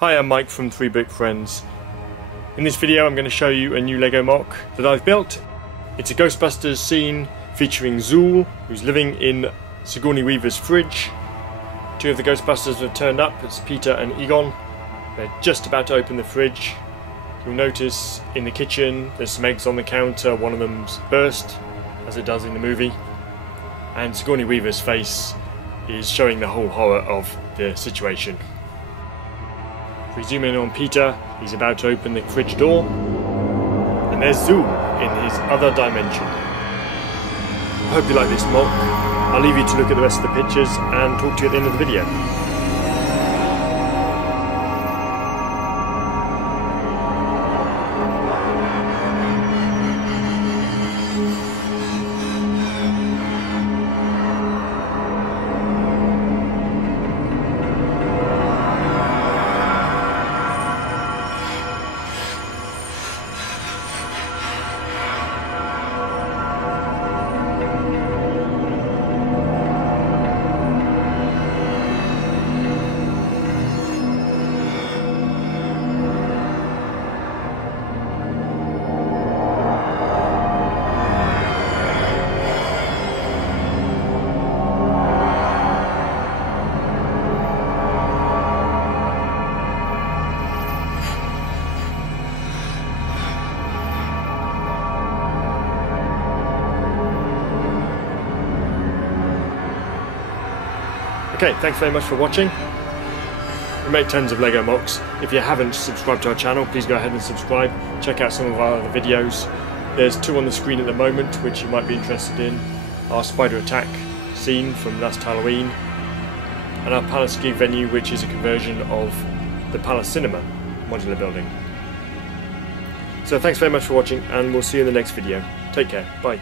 Hi, I'm Mike from 3 Brick Friends. In this video I'm going to show you a new Lego mock that I've built. It's a Ghostbusters scene featuring Zuul, who's living in Sigourney Weaver's fridge. Two of the Ghostbusters have turned up, it's Peter and Egon. They're just about to open the fridge. You'll notice in the kitchen there's some eggs on the counter, one of them's burst, as it does in the movie. And Sigourney Weaver's face is showing the whole horror of the situation. If we zoom in on Peter, he's about to open the fridge door, and there's Zuul in his other dimension. I hope you like this mock. I'll leave you to look at the rest of the pictures and talk to you at the end of the video. Okay, thanks very much for watching. We make tons of Lego mocks. If you haven't subscribed to our channel, please go ahead and subscribe. Check out some of our other videos. There's two on the screen at the moment which you might be interested in. Our spider attack scene from last Halloween, and our Palace Gig venue, which is a conversion of the Palace Cinema modular building. So thanks very much for watching, and we'll see you in the next video. Take care, bye.